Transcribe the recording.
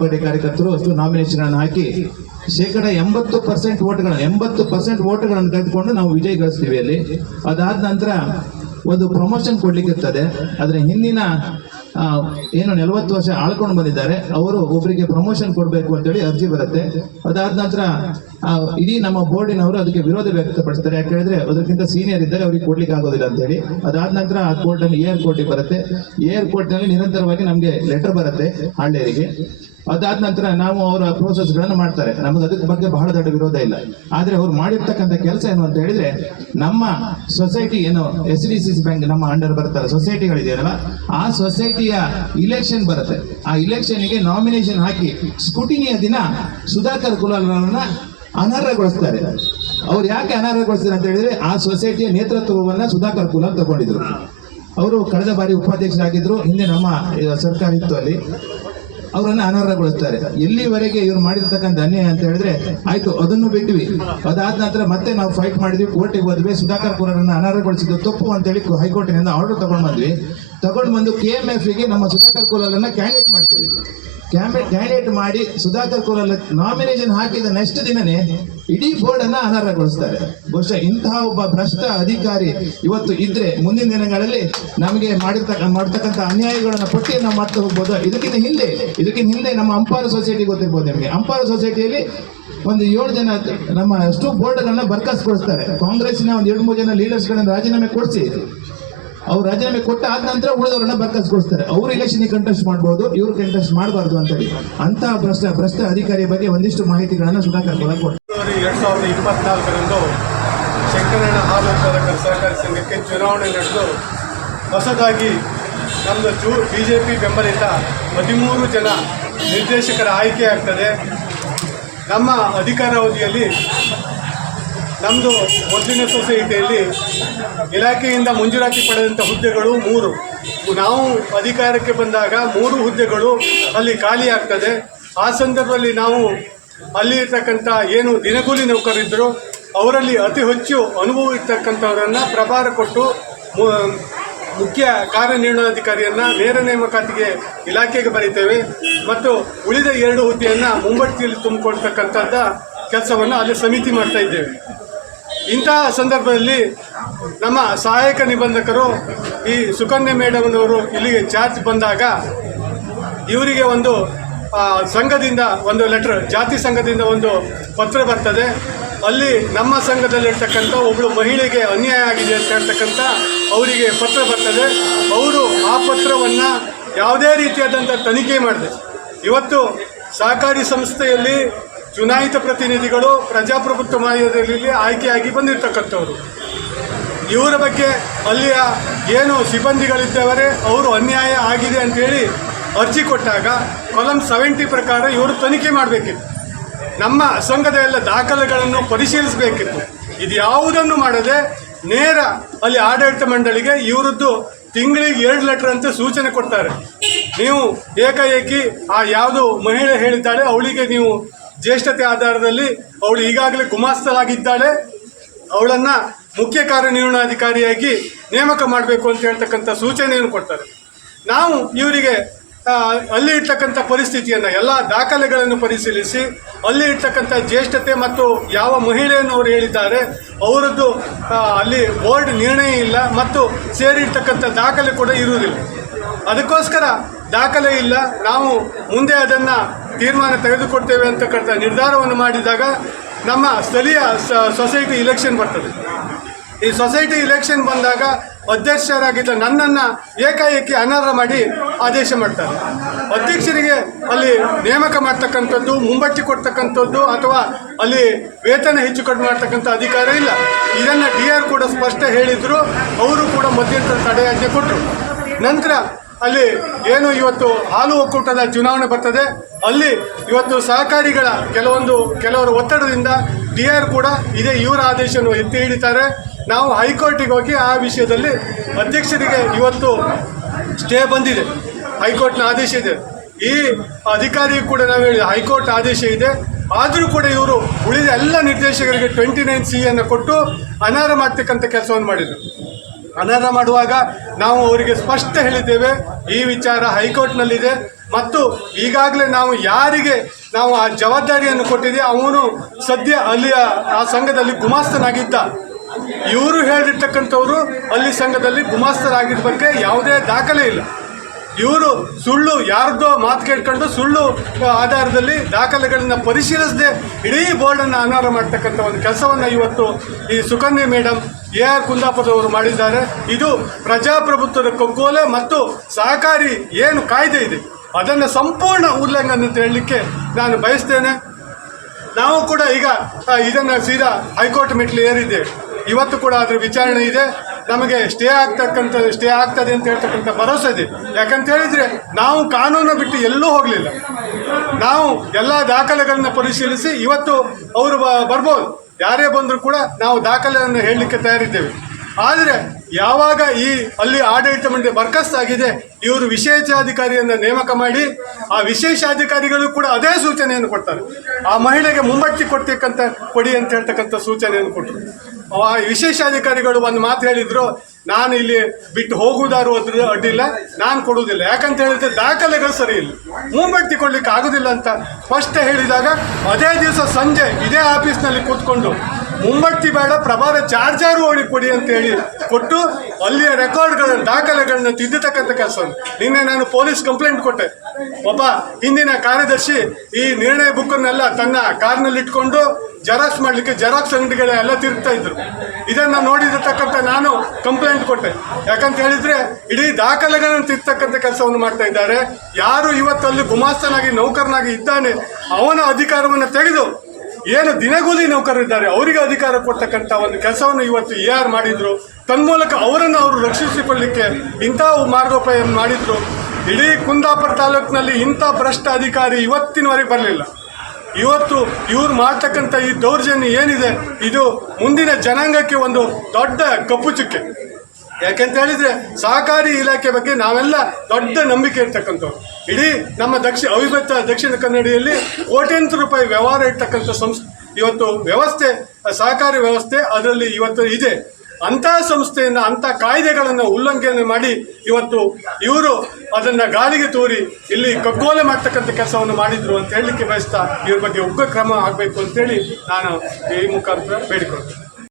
Party ಕಾರ್ಯಕರ್ತರು ಅಷ್ಟು nomination ಹಾಕಿ ಶೇಕಡ 80% ಓಟ್ಗಳನ್ನು ತೆಗೆದುಕೊಂಡು ನಾವು ವಿಜಯ ಗಳಿಸ್ತೀವಿ ಅಲ್ಲಿ. ಅದಾದ ನಂತರ ಒಂದು ಪ್ರಮೋಷನ್ ಕೊಡ್ಲಿಕ್ಕೆ ಇರ್ತದೆ. ಅದರ ಹಿಂದಿನ ಏನು 40 ವರ್ಷ ಆಳ್ಕೊಂಡು ಬಂದಿದ್ದಾರೆ ಅವರು ಒಬ್ಬರಿಗೆ ಪ್ರಮೋಷನ್ ಕೊಡಬೇಕು ಅಂತೇಳಿ ಅರ್ಜಿ ಬರುತ್ತೆ. ಅದಾದ ನಂತರ ಇಡೀ ನಮ್ಮ ಬೋರ್ಡಿನವರು ಅದಕ್ಕೆ ವಿರೋಧ ವ್ಯಕ್ತಪಡಿಸ್ತಾರೆ. ಯಾಕೆ ಹೇಳಿದ್ರೆ ಅದಕ್ಕಿಂತ ಸೀನಿಯರ್ ಇದ್ದಾರೆ, ಅವರಿಗೆ ಕೊಡ್ಲಿಕ್ಕೆ ಆಗೋದಿಲ್ಲ ಅಂತ ಹೇಳಿ. ಅದಾದ ನಂತರ ಆ ಕೋರ್ಟ್ ಅಲ್ಲಿ ಏರ್ ಕೋರ್ಟಿಗೆ ಬರುತ್ತೆ. ಏರ್ ಕೋರ್ಟ್ ನಲ್ಲಿ ನಿರಂತರವಾಗಿ ನಮಗೆ ಲೆಟರ್ ಬರುತ್ತೆ ಹಾಳ್ಳೆಯರಿಗೆ. ಅದಾದ ನಂತರ ನಾವು ಅವರ ಪ್ರೋಸೆಸ್ ಗಳನ್ನು ಮಾಡ್ತಾರೆ. ನಮಗೆ ಅದಕ್ಕೆ ಬಗ್ಗೆ ಬಹಳ ದೊಡ್ಡ ವಿರೋಧ ಇಲ್ಲ. ಆದ್ರೆ ಅವ್ರು ಮಾಡಿರ್ತಕ್ಕಂಥ ಕೆಲಸ ಏನು ಅಂತ ಹೇಳಿದ್ರೆ, ನಮ್ಮ ಸೊಸೈಟಿ ಏನು SDCC ಬ್ಯಾಂಕ್ ನಮ್ಮ ಅಂಡರ್ ಬರ್ತಾರೆ ಸೊಸೈಟಿಗಳಿದೆಯಲ್ಲ, ಆ ಸೊಸೈಟಿಯ ಇಲೆಕ್ಷನ್ ಬರುತ್ತೆ. ಆ ಇಲೆಕ್ಷನ್ಗೆ ನಾಮಿನೇಷನ್ ಹಾಕಿ ಸ್ಕೂಟಿನಿಯ ದಿನ ಸುಧಾಕರ್ ಕುಲಾಲ್ರನ್ನ ಅನರ್ಹಗೊಳಿಸ್ತಾರೆ. ಅವ್ರು ಯಾಕೆ ಅನರ್ಹಗೊಳಿಸ್ತಾರೆ ಅಂತ ಹೇಳಿದ್ರೆ, ಆ ಸೊಸೈಟಿಯ ನೇತೃತ್ವವನ್ನ ಸುಧಾಕರ್ ಕುಲಾಲ್ ತಗೊಂಡಿದ್ರು. ಅವರು ಕಳೆದ ಬಾರಿ ಉಪಾಧ್ಯಕ್ಷರಾಗಿದ್ರು. ಹಿಂದೆ ನಮ್ಮ ಸರ್ಕಾರ ಇತ್ತು ಅಲ್ಲಿ. ಅವರನ್ನ ಅನರ್ಹಗೊಳಿಸ್ತಾರೆ. ಎಲ್ಲಿವರೆಗೆ ಇವ್ರು ಮಾಡಿರ್ತಕ್ಕಂಥ ಅನ್ಯಾಯ ಅಂತ ಹೇಳಿದ್ರೆ ಆಯ್ತು, ಅದನ್ನು ಬಿಟ್ವಿ. ಅದಾದ ನಂತರ ಮತ್ತೆ ನಾವು ಫೈಟ್ ಮಾಡಿದ್ವಿ, ಕೋರ್ಟಿಗೆ ಹೋದ್ವಿ. ಸುಧಾಕರ್ ಕುಲಾಲ್ರನ್ನ ಅನರ್ಹಗೊಳಿಸಿದ್ದು ತಪ್ಪು ಅಂತೇಳಿ ಹೈಕೋರ್ಟಿನಿಂದ ಆರ್ಡರ್ ತಗೊಂಡು ಬಂದು KMF ಗೆ ನಮ್ಮ ಸುಧಾಕರ್ ಕುಲಾಲ್ರನ್ನ ಕ್ಯಾಂಡಿಡೇಟ್ ಮಾಡ್ತೇವೆ. ಕ್ಯಾಂಡಿಡೇಟ್ ಮಾಡಿ ಸುಧಾಕರ್ ಕುಲಾಲ್ ನಾಮಿನೇಷನ್ ಹಾಕಿದ ನೆಕ್ಸ್ಟ್ ದಿನನೇ ಇಡೀ ಬೋರ್ಡ್ ಅನ್ನ ಅನರ್ಹಗೊಳಿಸ್ತಾರೆ. ಬಹುಶಃ ಇಂತಹ ಒಬ್ಬ ಭ್ರಷ್ಟ ಅಧಿಕಾರಿ ಇವತ್ತು ಇದ್ರೆ ಮುಂದಿನ ದಿನಗಳಲ್ಲಿ ನಮಗೆ ಮಾಡತಕ್ಕಂಥ ಅನ್ಯಾಯಗಳನ್ನ ಪಟ್ಟಿಯನ್ನು ನಾವು ಮಾಡ್ತಾ ಹೋಗ್ಬೋದು. ಇದಕ್ಕಿಂತ ಹಿಂದೆ ನಮ್ಮ ಅಂಪಾರ ಸೊಸೈಟಿ ಗೊತ್ತಿರ್ಬೋದು ನಿಮಗೆ. ಅಂಪಾರ ಸೊಸೈಟಿಯಲ್ಲಿ ಒಂದು 7 ಜನ ನಮ್ಮ ಅಷ್ಟು ಬೋರ್ಡ್ಗಳನ್ನ ಬರ್ಖಾಸ್ಗೊಳಿಸ್ತಾರೆ. ಕಾಂಗ್ರೆಸ್ನ ಒಂದು 2-3 ಜನ ಲೀಡರ್ಸ್ಗಳನ್ನ ರಾಜೀನಾಮೆ ಕೊಡಿಸಿ, ಅವ್ರು ರಾಜೀನಾಮೆ ಕೊಟ್ಟ ಆದ ನಂತರ ಉಳಿದವರನ್ನ ಬರ್ಖಾಸ್ಗೊಳಿಸ್ತಾರೆ. ಅವರು ಇಲೆಕ್ಷನ್ ಕಂಟೆಸ್ಟ್ ಮಾಡಬಹುದು, ಇವ್ರು ಕಂಟೆಸ್ಟ್ ಮಾಡಬಾರ್ದು ಅಂತ ಹೇಳಿ. ಅಂತಹ ಭ್ರಷ್ಟ ಅಧಿಕಾರಿಯ ಬಗ್ಗೆ ಒಂದಿಷ್ಟು ಮಾಹಿತಿಗಳನ್ನ ಸುಧಾಕರ್ ಕುಲಾಲ್ ಕೊಡ್ತಾರೆ. 2024ರಂದು ಶಂಕರಣ್ಣ ಹಾಲು ಉತ್ಪಾದಕರ ಸಹಕಾರಿ ಸಂಘಕ್ಕೆ ಚುನಾವಣೆ ನಡೆದು ಹೊಸದಾಗಿ ನಮ್ಮದು BJP ಬೆಂಬಲಿತ 13 ಜನ ನಿರ್ದೇಶಕರ ಆಯ್ಕೆ ಆಗ್ತದೆ. ನಮ್ಮ ಅಧಿಕಾರಾವಧಿಯಲ್ಲಿ ನಮ್ಮದು ಮೊದಲಿನ ಸೊಸೈಟಿಯಲ್ಲಿ ಇಲಾಖೆಯಿಂದ ಮಂಜೂರಾತಿ ಪಡೆದಂಥ ಹುದ್ದೆಗಳು 3. ನಾವು ಅಧಿಕಾರಕ್ಕೆ ಬಂದಾಗ 3 ಹುದ್ದೆಗಳು ಅಲ್ಲಿ ಖಾಲಿ ಆಗ್ತದೆ. ಆ ಸಂದರ್ಭದಲ್ಲಿ ನಾವು ಅಲ್ಲಿ ಇರ್ತಕ್ಕಂಥ ಏನು ದಿನಗೂಲಿ ನೌಕರರಿದ್ದರು ಅವರಲ್ಲಿ ಅತಿ ಹೆಚ್ಚು ಅನುಭವ ಇರ್ತಕ್ಕಂಥವರನ್ನು ಪ್ರಭಾರ ಕೊಟ್ಟು ಮುಖ್ಯ ಕಾರ್ಯನಿರ್ವಹಣಾಧಿಕಾರಿಯನ್ನು ನೇರ ನೇಮಕಾತಿಗೆ ಇಲಾಖೆಗೆ ಬರೀತೇವೆ. ಮತ್ತು ಉಳಿದ 2 ಹುದ್ದೆಯನ್ನು ಮುಂಬಡ್ತಿಯಲ್ಲಿ ತುಂಬಿಕೊಳ್ತಕ್ಕಂಥದ್ದ ಕೆಲಸವನ್ನು ಅಲ್ಲಿ ಸಮಿತಿ ಮಾಡ್ತಾ ಇದ್ದೇವೆ. ಇಂತಹ ಸಂದರ್ಭದಲ್ಲಿ ನಮ್ಮ ಸಹಾಯಕ ನಿಬಂಧಕರು ಈ ಸುಕನ್ಯಾ ಮೇಡಮ್ನವರು ಇಲ್ಲಿಗೆ ಚಾರ್ಜ್ ಬಂದಾಗ ಇವರಿಗೆ ಒಂದು ಸಂಘದಿಂದ ಒಂದು ಲೆಟರ್, ಜಾತಿ ಸಂಘದಿಂದ ಒಂದು ಪತ್ರ ಬರ್ತದೆ. ಅಲ್ಲಿ ನಮ್ಮ ಸಂಘದಲ್ಲಿರ್ತಕ್ಕಂಥ ಒಬ್ಬಳು ಮಹಿಳೆಗೆ ಅನ್ಯಾಯ ಆಗಿದೆ ಅಂತ ಹೇಳ್ತಕ್ಕಂಥ ಅವರಿಗೆ ಪತ್ರ ಬರ್ತದೆ. ಅವರು ಆ ಪತ್ರವನ್ನು ಯಾವುದೇ ರೀತಿಯಾದಂಥ ತನಿಖೆ ಮಾಡಿದೆ. ಇವತ್ತು ಸಹಕಾರಿ ಸಂಸ್ಥೆಯಲ್ಲಿ ಚುನಾಯಿತ ಪ್ರತಿನಿಧಿಗಳು ಪ್ರಜಾಪ್ರಭುತ್ವ ಮಾರ್ಗದಲ್ಲಿ ಆಯ್ಕೆಯಾಗಿ ಬಂದಿರತಕ್ಕಂಥವ್ರು. ಇವರ ಬಗ್ಗೆ ಅಲ್ಲಿಯ ಏನು ಸಿಬ್ಬಂದಿಗಳಿದ್ದವರೇ ಅವರು ಅನ್ಯಾಯ ಆಗಿದೆ ಅಂತೇಳಿ ಅರ್ಜಿ ಕೊಟ್ಟಾಗ ಕಾಲಮ್ 70 ಪ್ರಕಾರ ಇವರು ತನಿಖೆ ಮಾಡಬೇಕಿತ್ತು. ನಮ್ಮ ಸಂಘದ ಎಲ್ಲ ದಾಖಲೆಗಳನ್ನು ಪರಿಶೀಲಿಸಬೇಕಿತ್ತು. ಇದು ಯಾವುದನ್ನು ಮಾಡದೆ ನೇರ ಅಲ್ಲಿ ಆಡಳಿತ ಮಂಡಳಿಗೆ ಇವರದ್ದು ತಿಂಗಳಿಗೆ 2 ಲೆಟರ್ ಅಂತ ಸೂಚನೆ ಕೊಡ್ತಾರೆ. ನೀವು ಏಕಾಏಕಿ ಆ ಯಾವುದು ಮಹಿಳೆ ಹೇಳಿದ್ದಾಳೆ ಅವಳಿಗೆ ನೀವು ಜ್ಯೇಷ್ಠತೆ ಆಧಾರದಲ್ಲಿ ಅವಳು ಈಗಾಗಲೇ ಗುಮಾಸ್ತಲಾಗಿದ್ದಾಳೆ, ಅವಳನ್ನು ಮುಖ್ಯ ಕಾರ್ಯನಿರ್ವಹಣಾಧಿಕಾರಿಯಾಗಿ ನೇಮಕ ಮಾಡಬೇಕು ಅಂತ ಹೇಳ್ತಕ್ಕಂಥ ಸೂಚನೆಯನ್ನು ಕೊಡ್ತಾರೆ. ನಾವು ಇವರಿಗೆ ಅಲ್ಲಿ ಇರ್ತಕ್ಕಂಥ ಪರಿಸ್ಥಿತಿಯನ್ನು ಎಲ್ಲ ದಾಖಲೆಗಳನ್ನು ಪರಿಶೀಲಿಸಿ ಅಲ್ಲಿ ಇರ್ತಕ್ಕಂಥ ಜ್ಯೇಷ್ಠತೆ ಮತ್ತು ಯಾವ ಮಹಿಳೆಯನ್ನು ಅವರು ಹೇಳಿದ್ದಾರೆ ಅವರದ್ದು ಅಲ್ಲಿ ಬೋರ್ಡ್ ನಿರ್ಣಯ ಇಲ್ಲ ಮತ್ತು ಸೇರಿರ್ತಕ್ಕಂಥ ದಾಖಲೆ ಕೂಡ ಇರುವುದಿಲ್ಲ. ಅದಕ್ಕೋಸ್ಕರ ದಾಖಲೆ ಇಲ್ಲ, ನಾವು ಮುಂದೆ ಅದನ್ನು ತೀರ್ಮಾನ ತೆಗೆದುಕೊಡ್ತೇವೆ ಅಂತಕ್ಕಂಥ ನಿರ್ಧಾರವನ್ನು ಮಾಡಿದಾಗ ನಮ್ಮ ಸ್ಥಳೀಯ ಸೊಸೈಟಿ ಇಲೆಕ್ಷನ್ ಬರ್ತದೆ. ಈ ಸೊಸೈಟಿ ಇಲೆಕ್ಷನ್ ಬಂದಾಗ ಅಧ್ಯಕ್ಷರಾಗಿದ್ದ ನನ್ನನ್ನು ಏಕಾಏಕಿ ಅನರ್ಹ ಮಾಡಿ ಆದೇಶ ಮಾಡ್ತಾರೆ. ಅಧ್ಯಕ್ಷರಿಗೆ ಅಲ್ಲಿ ನೇಮಕ ಮಾಡ್ತಕ್ಕಂಥದ್ದು, ಮುಂಬಡ್ತಿ ಕೊಡ್ತಕ್ಕಂಥದ್ದು ಅಥವಾ ಅಲ್ಲಿ ವೇತನ ಹೆಚ್ಚು ಕಡಿಮೆ ಮಾಡ್ತಕ್ಕಂಥ ಅಧಿಕಾರ ಇಲ್ಲ. ಇದನ್ನು DR ಕೂಡ ಸ್ಪಷ್ಟ ಹೇಳಿದ್ರು. ಅವರು ಕೂಡ ಮಧ್ಯಂತರ ತಡೆಯಾಜ್ಞೆ ಕೊಟ್ಟರು. ನಂತರ ಅಲ್ಲಿ ಏನು ಇವತ್ತು ಹಾಲು ಒಕ್ಕೂಟದ ಚುನಾವಣೆ ಬರ್ತದೆ, ಅಲ್ಲಿ ಇವತ್ತು ಸಹಕಾರಿಗಳ ಕೆಲವರ ಒತ್ತಡದಿಂದ DR ಕೂಡ ಇದೇ ಇವರ ಆದೇಶವನ್ನು ಎತ್ತಿ ಹಿಡಿತಾರೆ. ನಾವು ಹೈಕೋರ್ಟಿಗೆ ಹೋಗಿ ಆ ವಿಷಯದಲ್ಲಿ ಅಧ್ಯಕ್ಷರಿಗೆ ಇವತ್ತು ಸ್ಟೇ ಬಂದಿದೆ, ಹೈಕೋರ್ಟ್ನ ಆದೇಶ ಇದೆ. ಈ ಅಧಿಕಾರಿ ಕೂಡ ನಾವು ಹೇಳಿದ ಹೈಕೋರ್ಟ್ ಆದೇಶ ಇದೆ. ಆದರೂ ಕೂಡ ಇವರು ಉಳಿದ ಎಲ್ಲ ನಿರ್ದೇಶಕರಿಗೆ 29C ಕೊಟ್ಟು ಅನರ್ಹ ಮಾಡ್ತಕ್ಕಂಥ ಕೆಲಸವನ್ನು ಮಾಡಿದರು. ಅನರ್ಹ ಮಾಡುವಾಗ ನಾವು ಅವರಿಗೆ ಸ್ಪಷ್ಟ ಹೇಳಿದ್ದೇವೆ, ಈ ವಿಚಾರ ಹೈಕೋರ್ಟ್ನಲ್ಲಿದೆ ಮತ್ತು ಈಗಾಗಲೇ ನಾವು ಯಾರಿಗೆ ನಾವು ಆ ಜವಾಬ್ದಾರಿಯನ್ನು ಕೊಟ್ಟಿದೆ ಅವನು ಸದ್ಯ ಅಲ್ಲಿಯ ಆ ಸಂಘದಲ್ಲಿ ಗುಮಾಸ್ತನಾಗಿದ್ದ. ಇವರು ಹೇಳಿರ್ತಕ್ಕಂಥವ್ರು ಅಲ್ಲಿ ಸಂಘದಲ್ಲಿ ಗುಮಾಸ್ತರಾಗಿದ್ದ ಬಗ್ಗೆ ಯಾವುದೇ ದಾಖಲೆ ಇಲ್ಲ. ಇವರು ಸುಳ್ಳು ಯಾರ್ದೋ ಮಾತು ಕೇಳ್ಕೊಂಡು ಸುಳ್ಳು ಆಧಾರದಲ್ಲಿ ದಾಖಲೆಗಳನ್ನ ಪರಿಶೀಲಿಸದೆ ಇಡೀ ಬೋರ್ಡನ್ನು ಅನರ್ಹ ಮಾಡ್ತಕ್ಕಂಥ ಒಂದು ಕೆಲಸವನ್ನು ಇವತ್ತು ಈ ಸುಕನ್ಯಾ ಮೇಡಮ್ AR ಕುಂದಾಪುರದವರು ಮಾಡಿದ್ದಾರೆ. ಇದು ಪ್ರಜಾಪ್ರಭುತ್ವದ ಕಗ್ಗೋಲೆ ಮತ್ತು ಸಹಕಾರಿ ಏನು ಕಾಯ್ದೆ ಇದೆ ಅದನ್ನು ಸಂಪೂರ್ಣ ಉಲ್ಲಂಘನೆ ಅಂತ ಹೇಳಲಿಕ್ಕೆ ನಾನು ಬಯಸ್ತೇನೆ. ನಾವು ಕೂಡ ಈಗ ಇದನ್ನು ಸೀದಾ ಹೈಕೋರ್ಟ್ ಮೆಟ್ಲು ಏರಿದ್ದೇವೆ. ಇವತ್ತು ಕೂಡ ಅದರ ವಿಚಾರಣೆ ಇದೆ. ನಮಗೆ ಸ್ಟೇ ಆಗ್ತದೆ ಅಂತ ಹೇಳ್ತಕ್ಕಂಥ ಭರವಸೆ ಇದೆ. ಯಾಕಂತ ಹೇಳಿದರೆ ನಾವು ಕಾನೂನು ಬಿಟ್ಟು ಎಲ್ಲೂ ಹೋಗಲಿಲ್ಲ. ನಾವು ಎಲ್ಲ ದಾಖಲೆಗಳನ್ನ ಪರಿಶೀಲಿಸಿ ಇವತ್ತು ಅವರು ಬರ್ಬೋದು, ಯಾರೇ ಬಂದರೂ ಕೂಡ ನಾವು ದಾಖಲೆಯನ್ನು ಹೇಳಲಿಕ್ಕೆ ತಯಾರಿದ್ದೇವೆ. ಆದರೆ ಯಾವಾಗ ಅಲ್ಲಿ ಆಡಳಿತ ಮಂಡಳಿ ಬರ್ಖಾಸ್ತಾಗಿದೆ, ಇವರು ವಿಶೇಷಾಧಿಕಾರಿಯನ್ನು ನೇಮಕ ಮಾಡಿ ಆ ವಿಶೇಷಾಧಿಕಾರಿಗಳು ಕೂಡ ಅದೇ ಸೂಚನೆಯನ್ನು ಕೊಡ್ತಾರೆ. ಆ ಮಹಿಳೆಗೆ ಮುಂಬಡ್ತಿ ಕೊಡಿ ಅಂತ ಹೇಳ್ತಕ್ಕಂಥ ಸೂಚನೆಯನ್ನು ಕೊಟ್ಟರು. ಆ ವಿಶೇಷಾಧಿಕಾರಿಗಳು ಒಂದು ಮಾತು ಹೇಳಿದ್ರು, ನಾನು ಇಲ್ಲಿ ಬಿಟ್ಟು ಹೋಗುವುದಾರು ಅಡ್ಡಿಲ್ಲ, ನಾನು ಕೊಡುವುದಿಲ್ಲ. ಯಾಕಂತ ಹೇಳಿದ್ರೆ ದಾಖಲೆಗಳು ಸರಿ ಇಲ್ಲ, ಮುಂಬಡ್ತಿ ಕೊಡ್ಲಿಕ್ಕೆ ಆಗೋದಿಲ್ಲ ಅಂತ ಸ್ಪಷ್ಟ ಹೇಳಿದಾಗ ಅದೇ ದಿವಸ ಸಂಜೆ ಇದೇ ಆಫೀಸ್ನಲ್ಲಿ ಕೂತ್ಕೊಂಡು ಮುಂಬಡ್ತಿ ಬೇಡ, ಪ್ರಭಾರ ಚಾರ್ಜಾರು ಕೊಡಿ ಅಂತ ಹೇಳಿ ಕೊಟ್ಟು ಅಲ್ಲಿಯ ರೆಕಾರ್ಡ್ಗಳನ್ನು ದಾಖಲೆಗಳನ್ನ ತಿದ್ದತಕ್ಕಂಥ ಕೆಲಸವನ್ನು ನಿನ್ನೆ ನಾನು ಪೊಲೀಸ್ ಕಂಪ್ಲೇಂಟ್ ಕೊಟ್ಟೆ. ಒಬ್ಬ ಹಿಂದಿನ ಕಾರ್ಯದರ್ಶಿ ಈ ನಿರ್ಣಯ ಬುಕ್ಕನ್ನೆಲ್ಲ ತನ್ನ ಕಾರ್ನಲ್ಲಿ ಇಟ್ಕೊಂಡು ಜೆರಾಕ್ಸ್ ಮಾಡಲಿಕ್ಕೆ ಜೆರಾಕ್ಸ್ ಅಂಗಡಿಗಳೆಲ್ಲ ತಿರುಗ್ತಾ ಇದ್ರು. ಇದನ್ನು ನೋಡಿರತಕ್ಕಂಥ ನಾನು ಕಂಪ್ಲೇಂಟ್ ಕೊಟ್ಟೆ. ಯಾಕಂತ ಹೇಳಿದ್ರೆ ಇಡೀ ದಾಖಲೆಗಳನ್ನು ತಿರ್ತಕ್ಕಂಥ ಕೆಲಸವನ್ನು ಮಾಡ್ತಾ ಇದ್ದಾರೆ. ಯಾರು ಇವತ್ತಲ್ಲಿ ಗುಮಾಸ್ತನಾಗಿ ನೌಕರನಾಗಿ ಇದ್ದಾನೆ ಅವನ ಅಧಿಕಾರವನ್ನು ತೆಗೆದು ಏನು ದಿನಗೂಲಿ ನೌಕರರಿದ್ದಾರೆ ಅವರಿಗೆ ಅಧಿಕಾರ ಕೊಡ್ತಕ್ಕಂಥ ಒಂದು ಕೆಲಸವನ್ನು ಇವತ್ತು AR ಮಾಡಿದ್ರು. ತನ್ಮೂಲಕ ಅವರನ್ನು ಅವರು ರಕ್ಷಿಸಿಕೊಳ್ಳಲಿಕ್ಕೆ ಇಂಥ ಮಾರ್ಗೋಪಾಯ ಮಾಡಿದ್ರು. ಇಡೀ ಕುಂದಾಪುರ ತಾಲೂಕಿನಲ್ಲಿ ಇಂಥ ಭ್ರಷ್ಟ ಅಧಿಕಾರಿ ಇವತ್ತಿನವರೆಗೆ ಬರಲಿಲ್ಲ. ಇವತ್ತು ಇವ್ರು ಮಾಡ್ತಕ್ಕಂಥ ಈ ದೌರ್ಜನ್ಯ ಏನಿದೆ ಇದು ಮುಂದಿನ ಜನಾಂಗಕ್ಕೆ ಒಂದು ದೊಡ್ಡ ಕಪ್ಪು ಚುಕ್ಕೆ. ಯಾಕೆಂತ ಹೇಳಿದರೆ ಸಹಕಾರಿ ಇಲಾಖೆ ಬಗ್ಗೆ ನಾವೆಲ್ಲ ದೊಡ್ಡ ನಂಬಿಕೆ ಇರ್ತಕ್ಕಂಥವ್ರು. ಇಡೀ ನಮ್ಮ ಅವಿಭಕ್ತ ದಕ್ಷಿಣ ಕನ್ನಡಿಯಲ್ಲಿ ಕೋಟ್ಯಂತರ ರೂಪಾಯಿ ವ್ಯವಹಾರ ಇರ್ತಕ್ಕಂಥ ಇವತ್ತು ವ್ಯವಸ್ಥೆ, ಸಹಕಾರಿ ವ್ಯವಸ್ಥೆ ಅದರಲ್ಲಿ ಇವತ್ತು ಇದೆ. ಅಂಥ ಸಂಸ್ಥೆಯನ್ನು ಅಂಥ ಕಾಯ್ದೆಗಳನ್ನು ಉಲ್ಲಂಘನೆ ಮಾಡಿ ಇವತ್ತು ಇವರು ಅದನ್ನು ಗಾಳಿಗೆ ತೋರಿ ಇಲ್ಲಿ ಕಗ್ಗೋಲೆ ಮಾಡ್ತಕ್ಕಂಥ ಕೆಲಸವನ್ನು ಮಾಡಿದ್ರು ಅಂತ ಹೇಳಲಿಕ್ಕೆ ಬಯಸ್ತಾ ಇವ್ರ ಬಗ್ಗೆ ಉಗ್ರ ಕ್ರಮ ಆಗಬೇಕು ಅಂತೇಳಿ ನಾನು ಈ ಮುಖಾಂತರ ಬೇಡಿಕೊಳ್ತೇನೆ.